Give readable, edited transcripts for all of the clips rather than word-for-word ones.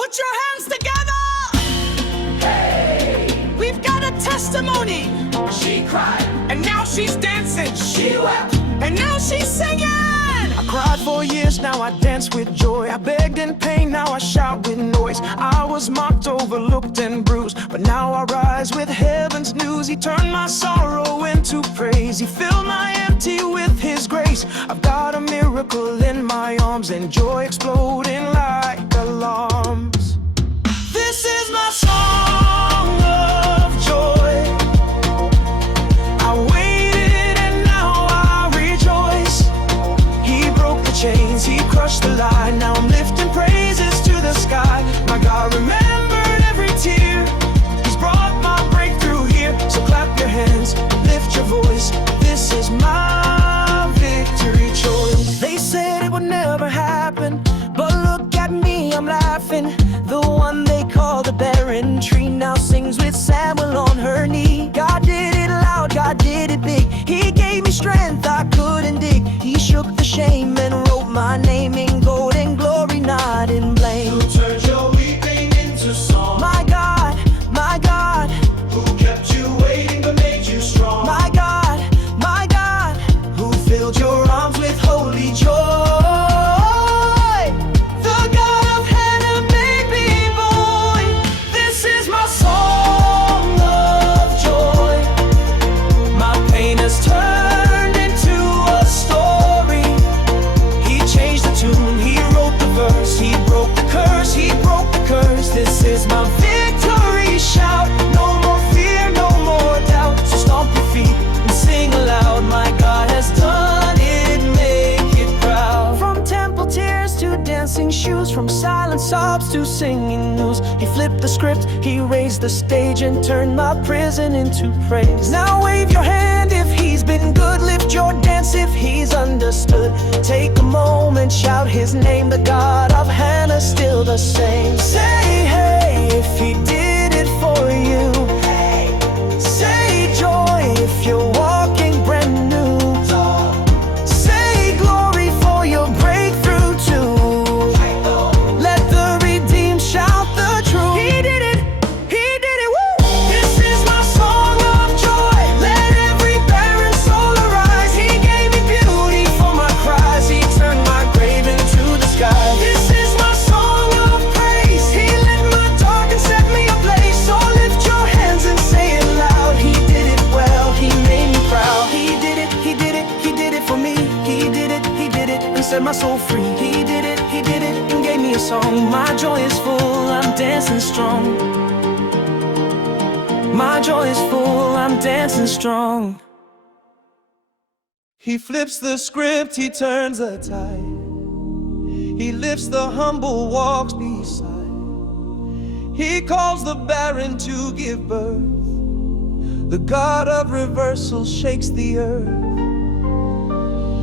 Put your hands together! Hey! We've got a testimony. She cried, And now she's dancing. she wept, And now she's singing. I cried for years, now I dance with joy. I begged in pain, now I shout with noise. I was mocked, overlooked, and bruised, but now I rise with heaven's news. He turned my sorrow into praise. He filled my empty with His grace. I've got a miracle in my arms, and joy exploding like alarms. This is my song of joy. I waited and now I rejoice. He broke the chains, He crushed the lie. Now I'm lifting praises to the sky. My God remembered every tear. He's brought my breakthrough here. So clap your hands, lift your voice. This is my victory choice. They said it would never happen, but look at me, I'm laughing. The one they call the barren tree now sings with Samuel on her knee. God did it loud, God did it big. He gave me strength I couldn't dig. He shook the shame and wrote my name in gold and glory, not in blame. who turned your weeping into song, My God, who kept you waiting but made you strong, my God, who filled your arms with holy joy. the God of Hannah made me boy. This is my song of joy. My pain has turned into a story. He changed the tune, He wrote the verse. He broke the curse, He broke the curse. This is my victory shout. No more fear, no more doubt. So stomp your feet and sing aloud. My God has done it, make it proud. From temple tears to dancing shoes, from silent sobs to singing news. He flipped the script, He raised the stage and turned my prison into praise. Now wave your hand if He's been good. Lift your dance if He's understood. Take a moment, shout His name. The God of Hannah still the same. Say hey if He did it for you. Say joy if you're walking brand new. Say glory for your breakthrough too. Let the redeemed shout the truth. He did it, woo! This is my song of joy. Let every barren soul arise. He gave me beauty for my cries. He turned my grave into the sky. This is my song of praise. He lit my dark and set me ablaze. So lift your hands and say it loud. He did it well, He made me proud. He did it, He did it, He did it for me. He did it, and set my soul free. He did it, and gave me a song. My joy is full, I'm dancing strong. My joy is full, I'm dancing strong. He flips the script, He turns the tide. He lifts the humble, walks beside. He calls the barren to give birth. The God of reversal shakes the earth.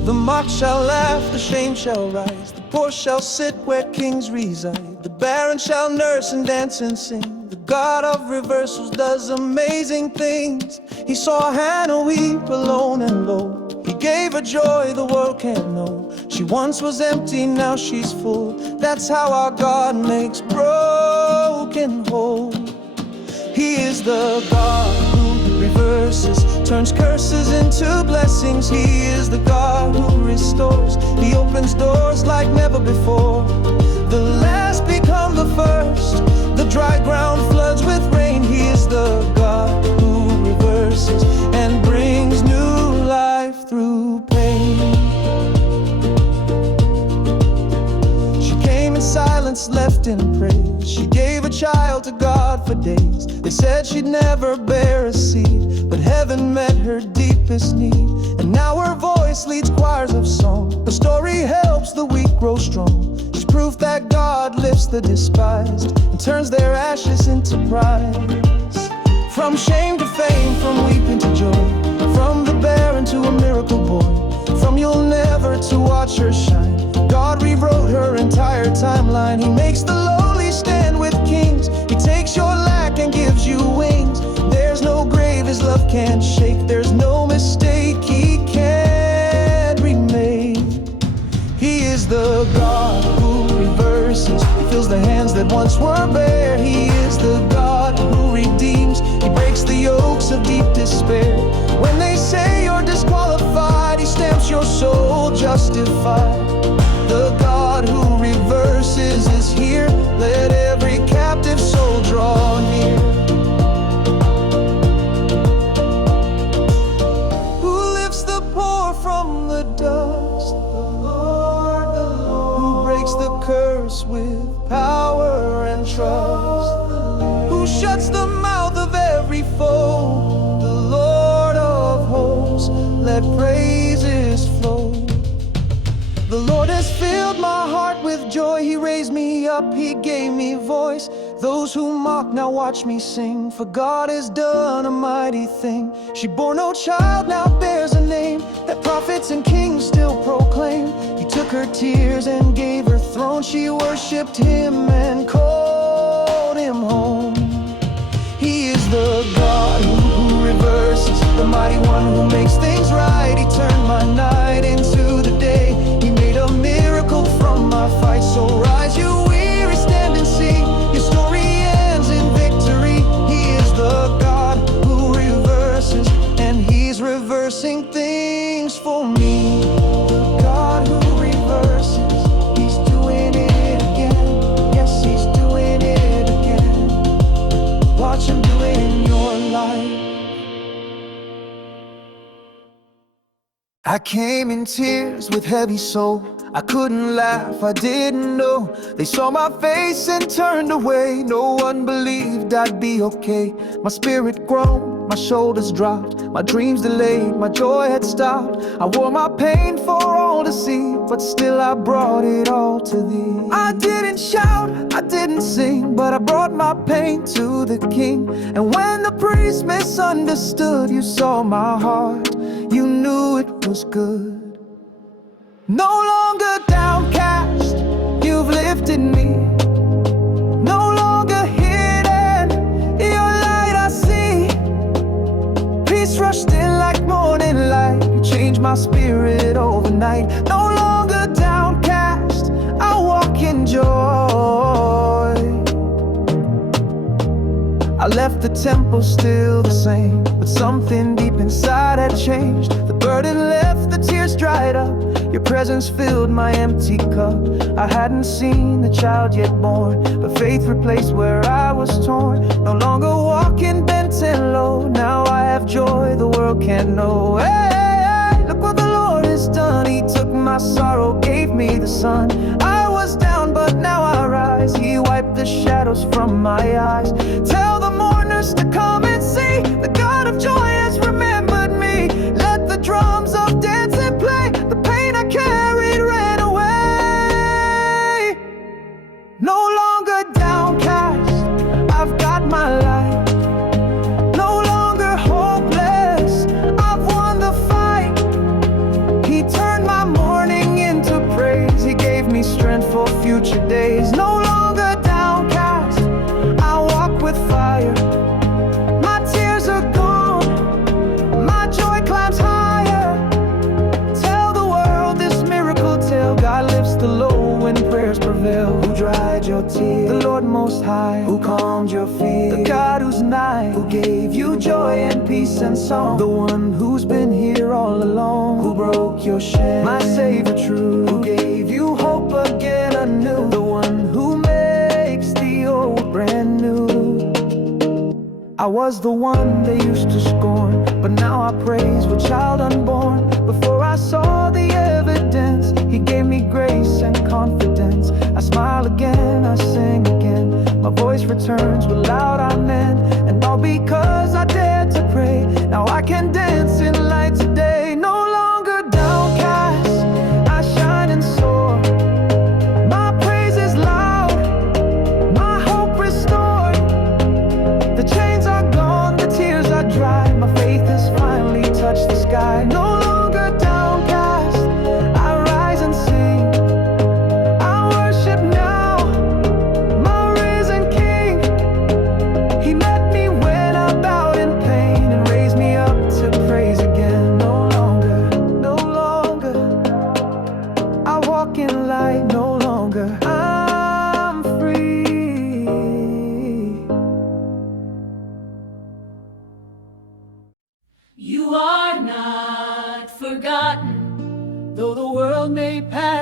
The mock shall laugh, the shame shall rise. The poor shall sit where kings reside. The barren shall nurse and dance and sing. The God of reversals does amazing things. He saw Hannah weep alone and low. He gave her joy the world can't know. She once was empty, now she's full. That's how our God makes broken whole. He is the God who reverses, turns curses into blessings. He is the God who restores. He opens doors like never before. The last become the first. The dry ground floods with rain. He is the God who reverses and brings new life through pain. She came in silence, left in praise. She gave a child to God for days. They said she'd never bear a seed, but heaven met her deepest need. And now her voice leads choirs of song. Her story helps the weak grow strong. She's proof that God lifts the despised and turns their ashes into prize. From shame to fame, from weeping to joy, from the barren to a miracle boy, from you'll never to watch her shine. God rewrote her entire timeline. He makes the lowly stand with kings. He takes your lack and gives you wings. There's no grave His love can't shake. There's no mistake He can't remake. He is the God who reverses. He fills the hands that once were bare. He is the God who redeems. He breaks the yokes of deep despair. When they say you're disqualified, He stamps your soul justified. The God who reverses is here. Let every captive soul draw near. Who lifts the poor from the dust? The Lord, who breaks the curse with power and trust. Who shuts the mouth of every foe? The Lord of hosts, let praises flow. The Lord has filled my heart with joy. He raised me up, He gave me voice. Those who mock now watch me sing, for God has done a mighty thing. She bore no child, now bears a name that prophets and kings still proclaim. He took her tears and gave her throne. She worshipped Him and called Him home. He is the God who reverses, the mighty one who makes things right. He turned my night into the day. He made a miracle from my fight. So rise, you weary, stand and see. Your story ends in victory. He is the God who reverses, and He's reversing things for me. The God who reverses, He's doing it again. Yes, He's doing it again. Watch Him do it in your life. I came in tears with heavy soul. I couldn't laugh, I didn't know. They saw my face and turned away. No one believed I'd be okay. My spirit groaned, my shoulders dropped. My dreams delayed, my joy had stopped. I wore my pain for all to see, but still I brought it all to Thee. I didn't shout, I didn't sing, but I brought my pain to the King. And when the priest misunderstood, You saw my heart, You knew it was good. No longer downcast, You've lifted me. No longer hidden, Your light I see. Peace rushed in like morning light. You changed my spirit overnight. No longer downcast, I walk in joy. I left the temple still the same, but something deep inside had changed. The burden left, the tears dried up. Your presence filled my empty cup. I hadn't seen the child yet born, but faith replaced where I was torn. No longer walking bent and low. Now I have joy the world can't know. Hey, look what the Lord has done. He took my sorrow, gave me the sun. I was down, but now I rise. He wiped the shadows from my eyes. Tell the mourners to come and see. The God of joy has remembered me. Let the drums of dancing play. The pain I carried ran away. No longer downcast, I've got my light. No longer hopeless, I've won the fight. He turned my mourning into praise. He gave me strength for future days. No longer downcast, I walk with fire. My tears are gone, my joy climbs higher. Tell the world this miracle tale. God lifts the low when prayers prevail. Who dried your tears? The Lord Most High. Who calmed your fears? The God who's nigh. Who gave you joy and peace and song? The one who's been here all along. Who broke your shame? My Savior true. Who gave you hope again anew? The one who makes the old brand new. I was the one they used to scorn, but now I praise with child unborn. Before I saw the evidence, He gave me grace and confidence. I smile again, I sing again. My voice returns with loud amen. And all because I dared to pray. Now I can dance in light today. No longer downcast, I shine and soar. My praise is loud, my hope restored. The chains are gone, the tears are dry. My faith has finally touched the sky. No longer downcast, I rise and sing. I worship now, my risen King. He made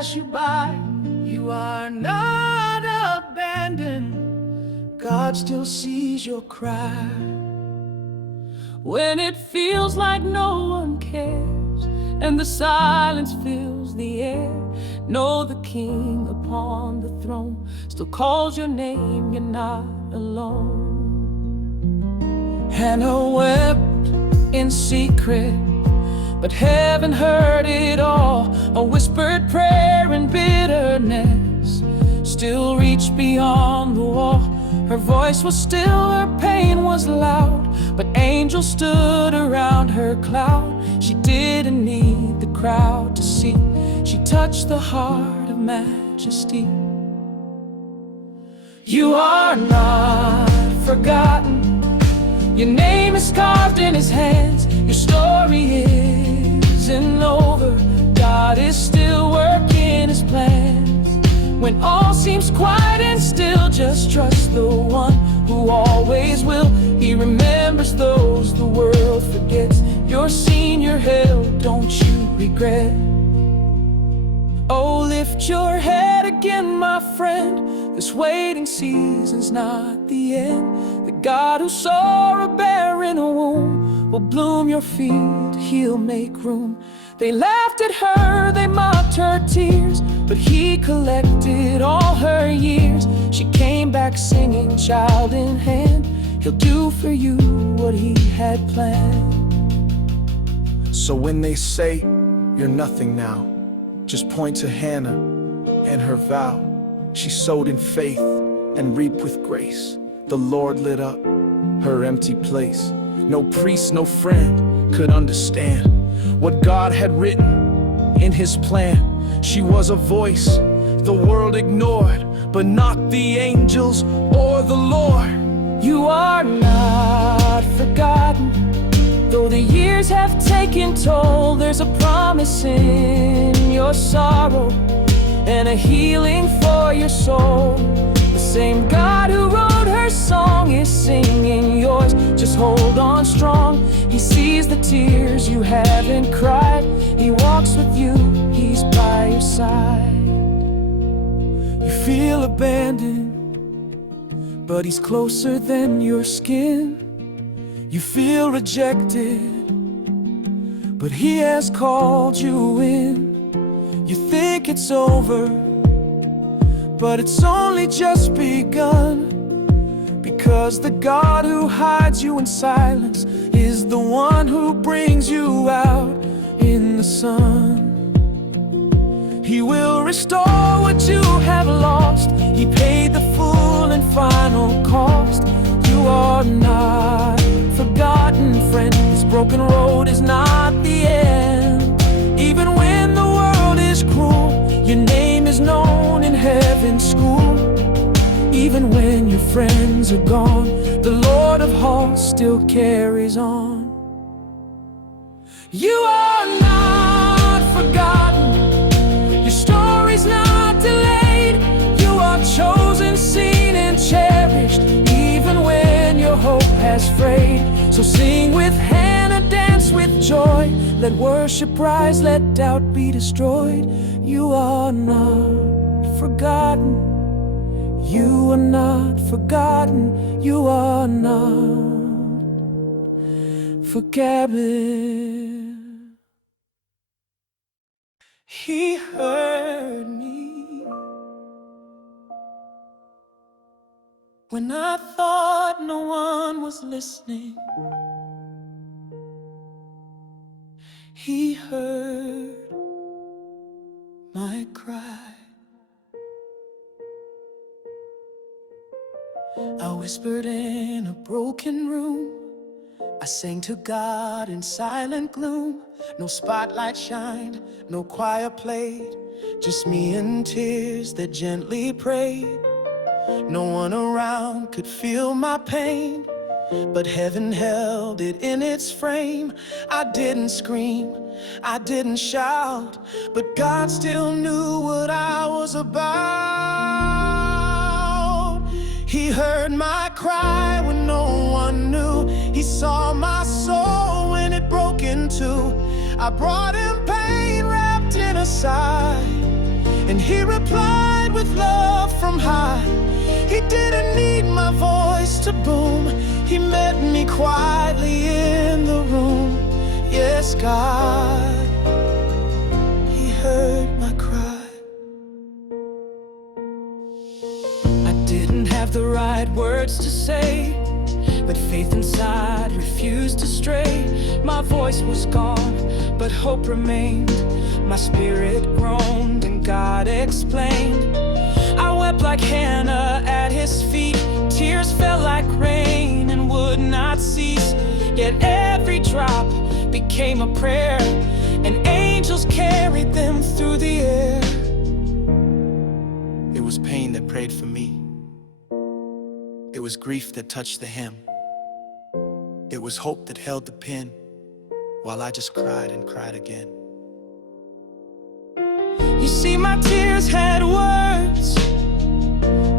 pass you by. You are not abandoned. God still sees your cry. When it feels like no one cares and the silence fills the air, know the King upon the throne still calls your name. You're not alone. Hannah wept in secret, but heaven heard it all. A whispered prayer in bitterness still reached beyond the wall. Her voice was still, her pain was loud, but angels stood around her cloud. She didn't need the crowd to see. She touched the heart of majesty. You are not forgotten. Your name is carved in His hands. Your story isn't over. God is still working His plans. When all seems quiet and still, just trust the one who always will. He remembers those the world forgets. You're seen, you're held, don't you regret. Oh, lift your head again, my friend. This waiting season's not the end. The God who saw a bear in a womb will bloom your field, He'll make room. They laughed at her, they mocked her tears, but He collected all her years. She came back singing, child in hand. He'll do for you what He had planned. So when they say you're nothing now, just point to Hannah and her vow. She sowed in faith and reaped with grace. The Lord lit up her empty place. No priest, no friend could understand what God had written in His plan. She was a voice the world ignored, but not the angels or the Lord. You are not forgotten. Though the years have taken toll, there's a promise in your sorrow and a healing for your soul. The same God who wrote her song is singing yours. Just hold on strong. He sees the tears you haven't cried. He walks with you, He's by your side. You feel abandoned, but He's closer than your skin. You feel rejected, but He has called you in. You think it's over, but it's only just begun. Because the God who hides you in silence is the one who brings you out in the sun. He will restore what you have lost. He paid the full and final cost. You are not forgotten, friend. This broken road is not the end. Even when the world is cruel, your name is known in heaven's school. Even when your friends are gone, the Lord of hearts still carries on. You are not forgotten. Your story's not delayed. You are chosen, seen, and cherished, even when your hope has frayed. So sing with Hannah, dance with joy. Let worship rise, let doubt be destroyed. You are not forgotten. You are not forgotten. You are not forgotten. He heard me when I thought no one was listening. He heard my cry. I whispered in a broken room. I sang to God in silent gloom. No spotlight shined, no choir played, just me and tears that gently prayed. No one around could feel my pain, but heaven held it in its frame. I didn't scream, I didn't shout, but God still knew what I was about. He heard my cry when no one knew. He saw my soul when it broke in two. I brought Him pain wrapped in a sigh. And he replied with love from high. He didn't need my voice to boom. He met me quietly in the room. Yes, God, he heard my cry. I didn't have the right words to say, but faith inside refused to stray. My voice was gone, but hope remained. My spirit groaned and God explained. I wept like Hannah at his feet. Tears fell like rain and would not cease. Yet every drop became a prayer, and angels carried them through the air. It was pain that prayed for me. It was grief that touched the hem. It was hope that held the pen, while I just cried and cried again. You see, my tears had words,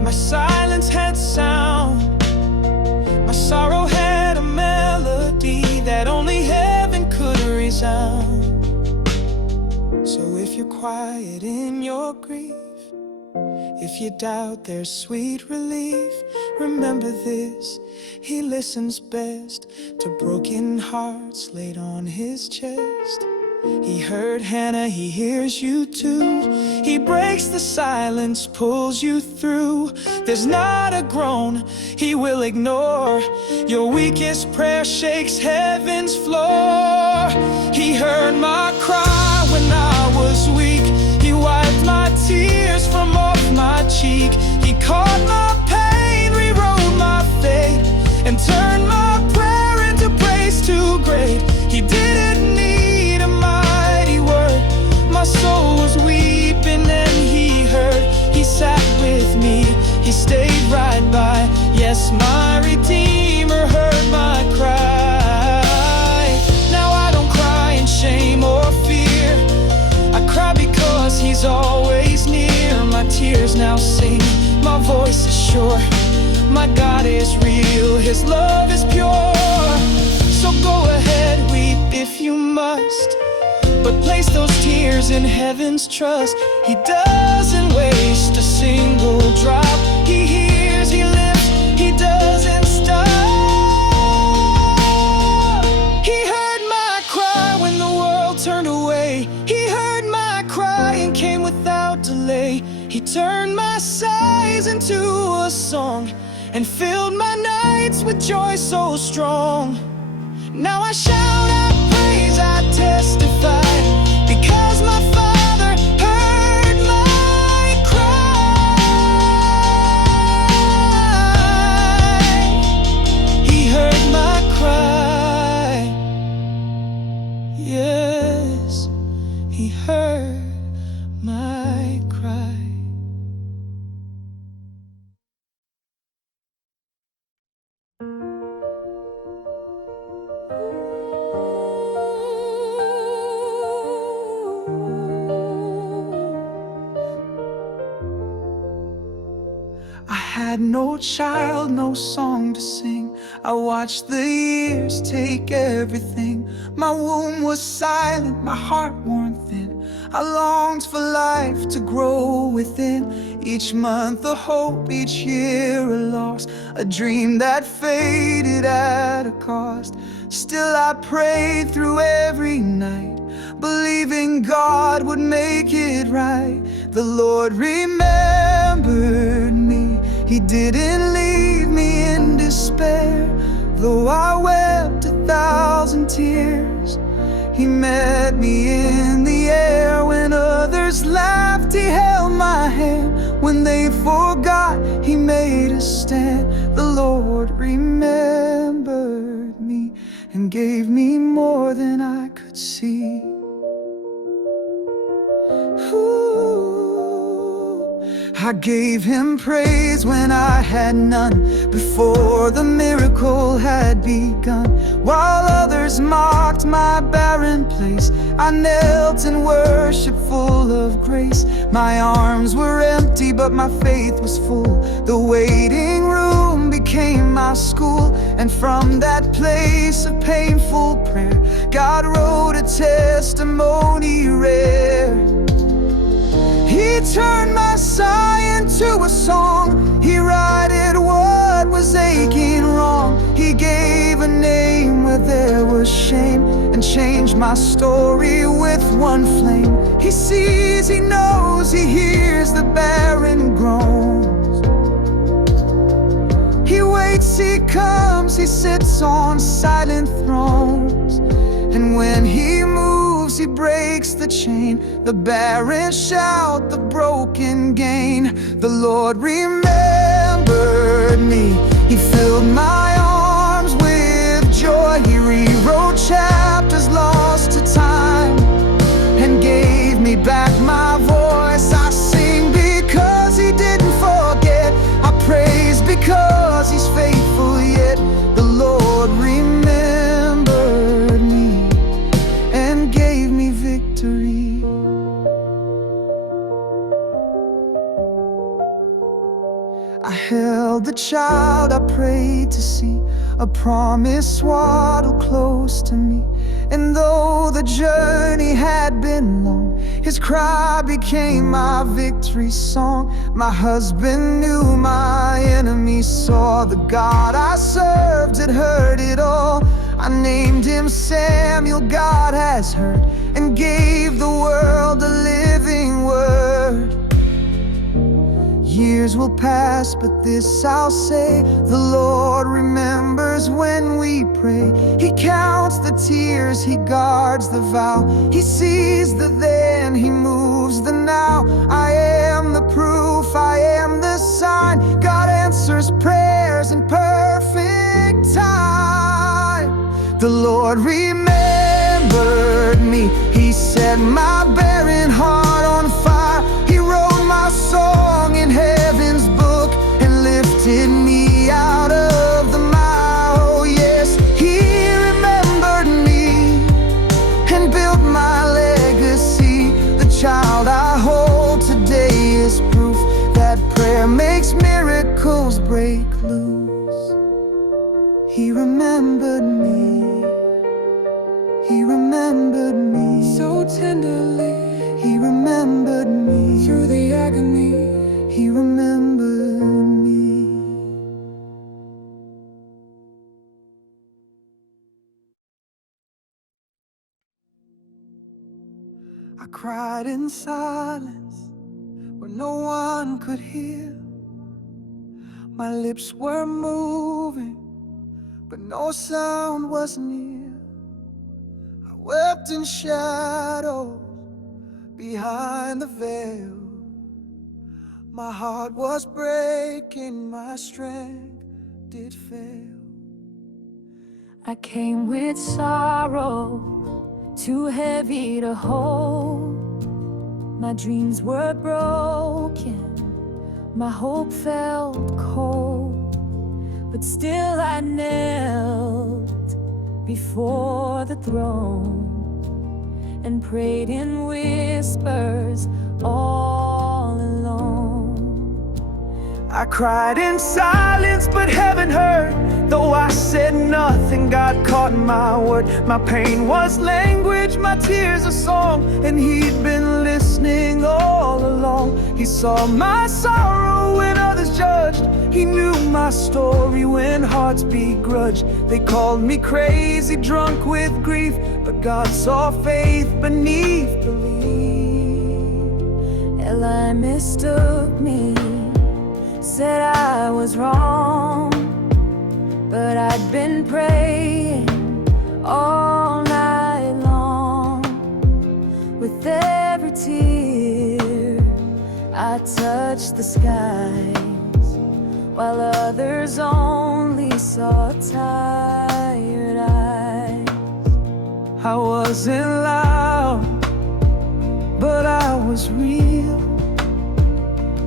my silence had sound, my sorrow had a melody that only heaven could resound. So if you're quiet in your grief, if you doubt there's sweet relief, remember this: he listens best to broken hearts laid on his chest. He heard Hannah, he hears you too. He breaks the silence, pulls you through. There's not a groan he will ignore. Your weakest prayer shakes heaven's floor. He heard my cry when I was weak. He wiped my tears from off my cheek. He caught my pain, rewrote my fate, and turned my prayer into praise too great. He didn't need a mighty word. My soul was weeping and he heard. He sat with me, he stayed right by. Yes, my Redeemer heard my cry. Now I don't cry in shame or fear. I cry because he's always near. My tears now sing, my voice is sure. My God is real, his love is pure. So go ahead, weep if you must, but place those tears in heaven's trust. He doesn't waste a single drop. He hears, he lifts, he doesn't stop. He heard my cry when the world turned away. He heard my cry and came without delay. He turned my sighs into a song and filled my nights with joy so strong. Now I shout, I praise, I testify, because my Father heard my cry. He heard my cry. Yes, he heard my cry. I had no child, no song to sing. I watched the years take everything. My womb was silent, my heart worn thin. I longed for life to grow within. Each month a hope, each year a loss, a dream that faded at a cost. Still I prayed through every night, believing God would make it right. The Lord remembered me, he didn't leave me in despair. Though I wept 1,000 tears, he met me in the air. When others laughed, he held my hand. When they forgot, he made a stand. The Lord remembered me and gave me more than I could see. I gave him praise when I had none, before the miracle had begun. While others mocked my barren place, I knelt in worship full of grace. My arms were empty, but my faith was full. The waiting room became my school, and from that place of painful prayer, God wrote a testimony rare. He turned my sigh into a song. He righted what was aching wrong. He gave a name where there was shame, and changed my story with one flame. He sees, he knows, he hears the barren groans. He waits, he comes, he sits on silent thrones. And when he moves, he breaks the chain. The barren shout, the broken gain. The Lord remembered me. He filled my arms with joy. He rewrote chapters lost to time, and gave me back my voice. I sing because he didn't forget. I praise because he's faithful yet. The Lord remembered me and gave me victory. I held the child I prayed to see, a promise swaddled close to me. And though the journey had been long, his cry became my victory song. My husband knew, my enemies saw. The God I served had heard it all. I named him Samuel, God has heard, and gave the world a living word. Years will pass, but this I'll say: the Lord remembers when we pray. He counts the tears, he guards the vow. He sees the then, he moves the now. I am the proof, I am the sign. God answers prayers in perfect time. The Lord remembered me. He set my barren heart on fire. He wrote my song in heaven's book and lifted me out of the mire. Oh yes, he remembered me and built my legacy. The child I hold today is proof that prayer makes miracles break loose. He remembered me. He remembered me so tenderly. He remembered me through the agony. He remembered me. I cried in silence where no one could hear. My lips were moving, but no sound was near. I wept in shadows behind the veil. My heart was breaking, my strength did fail. I came with sorrow, too heavy to hold. My dreams were broken, my hope felt cold. But still I knelt before the throne and prayed in whispers all alone. I cried in silence, but heaven heard. Though I said nothing, God caught my word. My pain was language, my tears a song, and he'd been listening all along. He saw my sorrow when others judged. He knew my story when hearts begrudged. They called me crazy, drunk with grief, but God saw faith beneath belief. Eli mistook me, said I was wrong, but I'd been praying all night long. With every tear I touched the skies, while others only saw tired eyes. I wasn't loud, but I was real.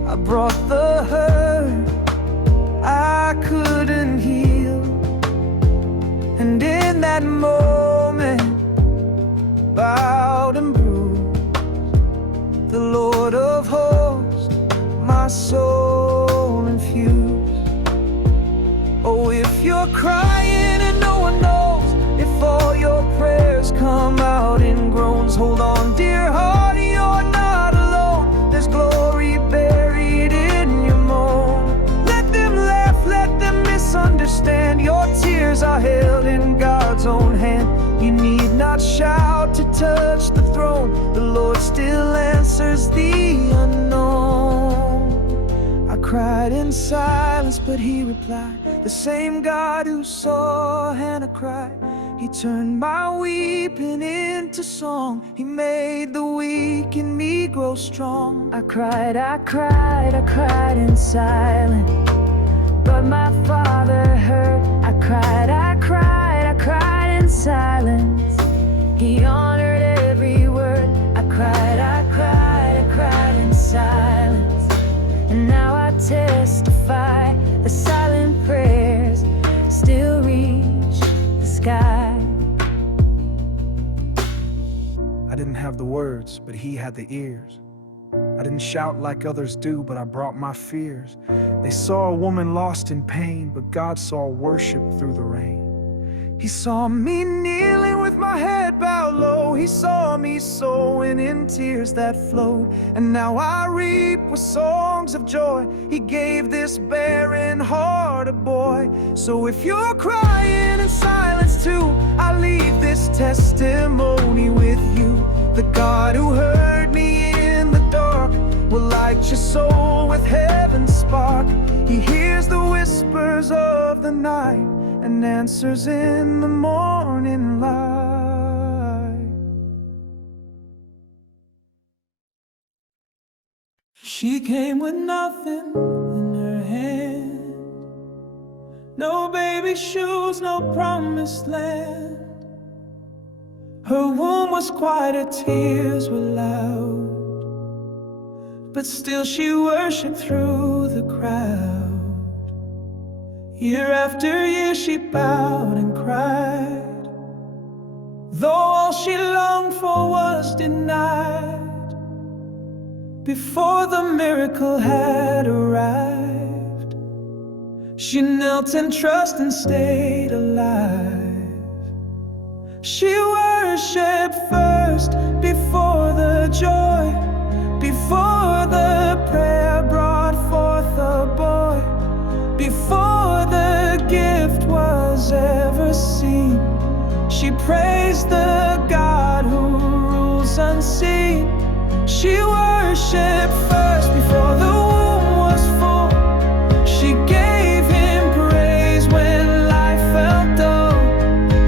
I brought the hurt I couldn't heal. And in that moment, bowed and bruised, the Lord of hosts, my soul infused. Oh, if you're crying and no one knows, if all your prayers come out in groans, hold on, dear heart, you're not alone. There's glory own hand. You need not shout to touch the throne. The Lord still answers the unknown. I cried in silence, but he replied. The same God who saw Hannah cry, He turned my weeping into song. He made the weak in me grow strong. I cried in silence, but my Father heard. I cried in silence. He honored every word. I cried in silence. And now I testify, the silent prayers still reach the sky. I didn't have the words, but he had the ears. I didn't shout like others do, but I brought my fears. They saw a woman lost in pain, but God saw worship through the rain. He saw me kneeling with my head bowed low. He saw me sowing in tears that flowed. And now I reap with songs of joy. He gave this barren heart a boy. So if you're crying in silence too, I leave this testimony with you. The God who heard me in the dark will light your soul with heaven's spark. He hears the whispers of the night and answers in the morning light. She came with nothing in her hand, no baby shoes, no promised land. Her womb was quiet, her tears were loud, but still she worshiped through the crowd. Year after year she bowed and cried, though all she longed for was denied. Before the miracle had arrived, she knelt in trust and stayed alive. She worshiped first before the joy, before the prayer brought forth a boy, before the gift was ever seen. She praised the God who rules unseen. She worshiped first before the womb was full. She gave him praise when life felt dull.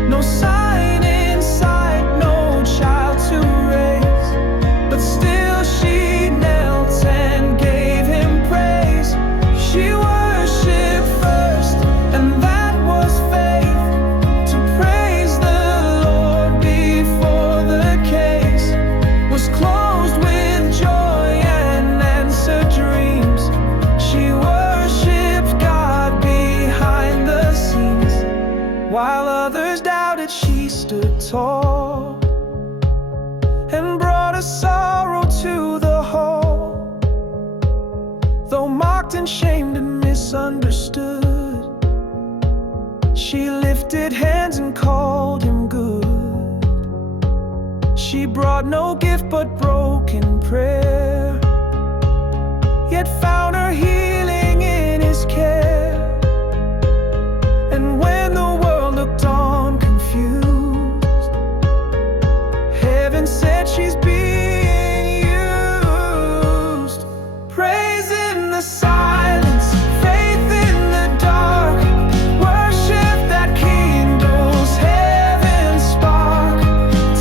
No sign in sight, no child to raise, but still she knelt and gave him praise. She worshiped first, and that was faith, to praise the Lord before the case was closed with joy and answered dreams. She worshipped God behind the scenes. While others doubted, she stood tall and brought a sorrow to the hall. Though mocked and shamed and misunderstood, she lifted hands and called him good. She brought no gift but broken prayer, yet found her healing in his care. And when the world looked on confused, heaven said she's being used. Praise in the silence, faith in the dark, worship that kindles heaven's spark.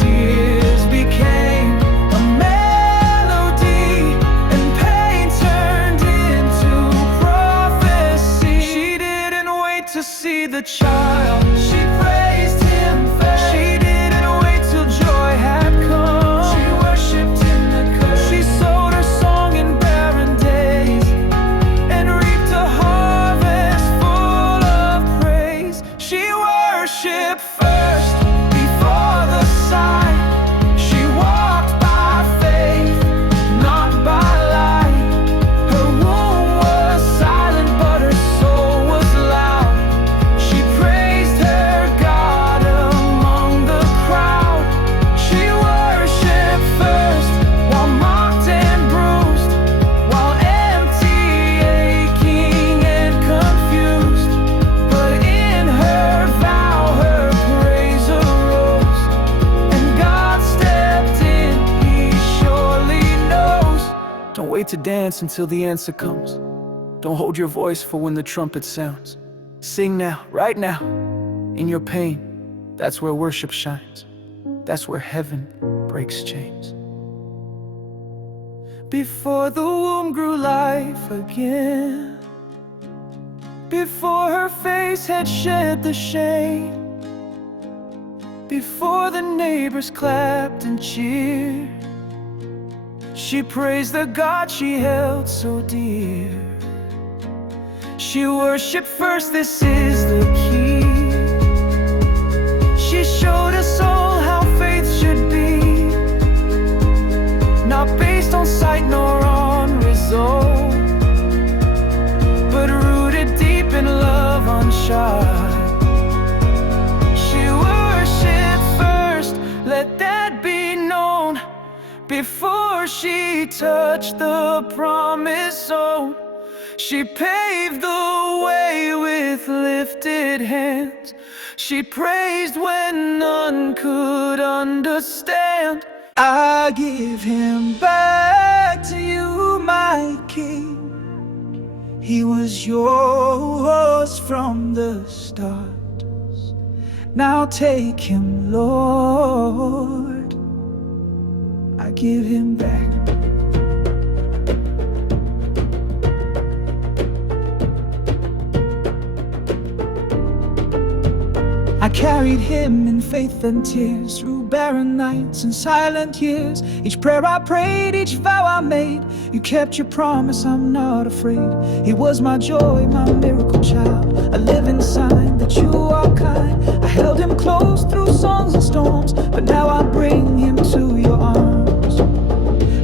Tears became a melody, and pain turned into prophecy. She didn't wait to see the child, she praised him first. She didn't wait till joy had come, she worshipped in the curse. She sowed her song in barren days and reaped a harvest full of praise. She worshipped first before the sight. She walked by faith, not by light. Her womb was silent, but her soul was loud. She praised her to dance until the answer comes. Don't hold your voice for when the trumpet sounds. Sing now, right now, in your pain. That's where worship shines. That's where heaven breaks chains. Before the womb grew life again, before her face had shed the shame, before the neighbors clapped and cheered, she praised the God she held so dear. She worshiped first, this is the key. She showed us all how faith should be, not based on sight nor on result, but rooted deep in love unsharp. She worshiped first, let that be known, before she touched the promised zone. She paved the way with lifted hands. She praised when none could understand. I give him back to you, my King. He was yours from the start. Now take him, Lord. I give him back. I carried him in faith and tears through barren nights and silent years. Each prayer I prayed, each vow I made, you kept your promise, I'm not afraid. He was my joy, my miracle child, a living sign that you are kind. I held him close through songs and storms, but now I bring him to your arms.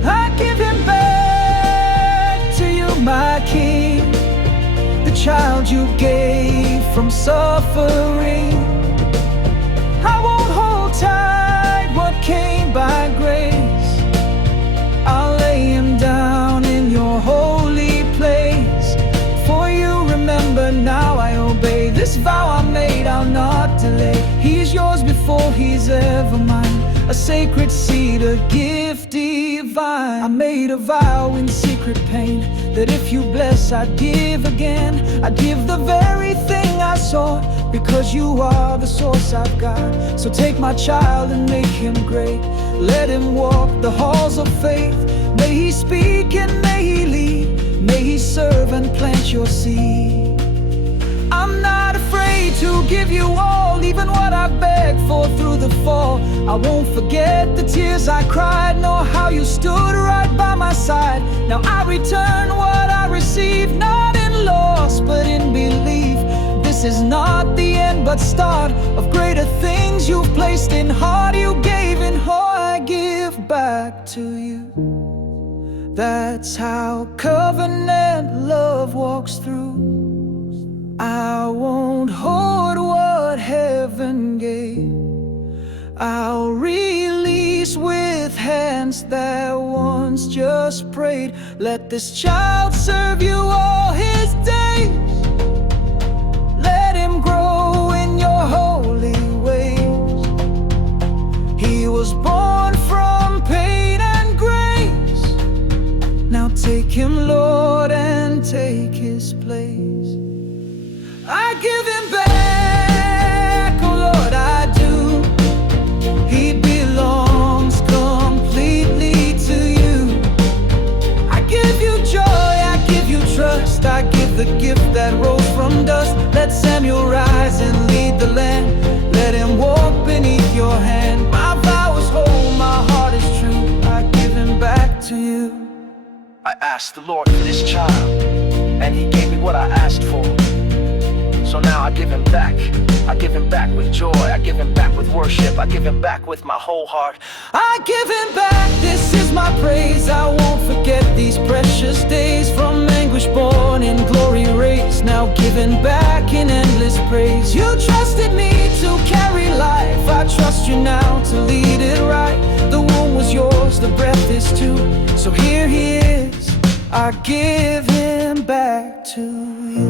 I give him back to you, my King, the child you gave from suffering. I won't hold tight what came by grace. I'll lay him down in your holy place. For you remember, now I obey. This vow I made, I'll not delay. He's yours before he's ever mine, a sacred seed, a gift divine. I made a vow in secret pain, that if you bless, I'd give again. I'd give the very thing I sought, because you are the source I've got. So take my child and make him great. Let him walk the halls of faith. May he speak and may he lead. May he serve and plant your seed. I'm not afraid to give you all, even what I begged for through the fall. I won't forget the tears I cried, nor how you stood right by my side. Now I return what I received, not in loss but in belief. This is not the end but start of greater things you've placed in heart. You gave in whole, I give back to you. That's how covenant love walks through. I won't hoard what heaven gave. I'll release with hands that once just prayed. Let this child serve you all his days. Let him grow in your holy ways. He was born from pain and grace. Now take him, Lord, and take his place. I give him back, oh Lord, I do. He belongs completely to you. I give you joy, I give you trust. I give the gift that rose from dust. Let Samuel rise and lead the land. Let him walk beneath your hand. My vow is whole, my heart is true. I give him back to you. I asked the Lord for this child, and he gave me what I asked for. So now I give him back. I give him back with joy. I give him back with worship. I give him back with my whole heart. I give him back, this is my praise. I won't forget these precious days, from anguish born in glory raised. Now given back in endless praise. You trusted me to carry life. I trust you now to lead it right. The womb was yours, the breath is too. So here he is, I give him back to you.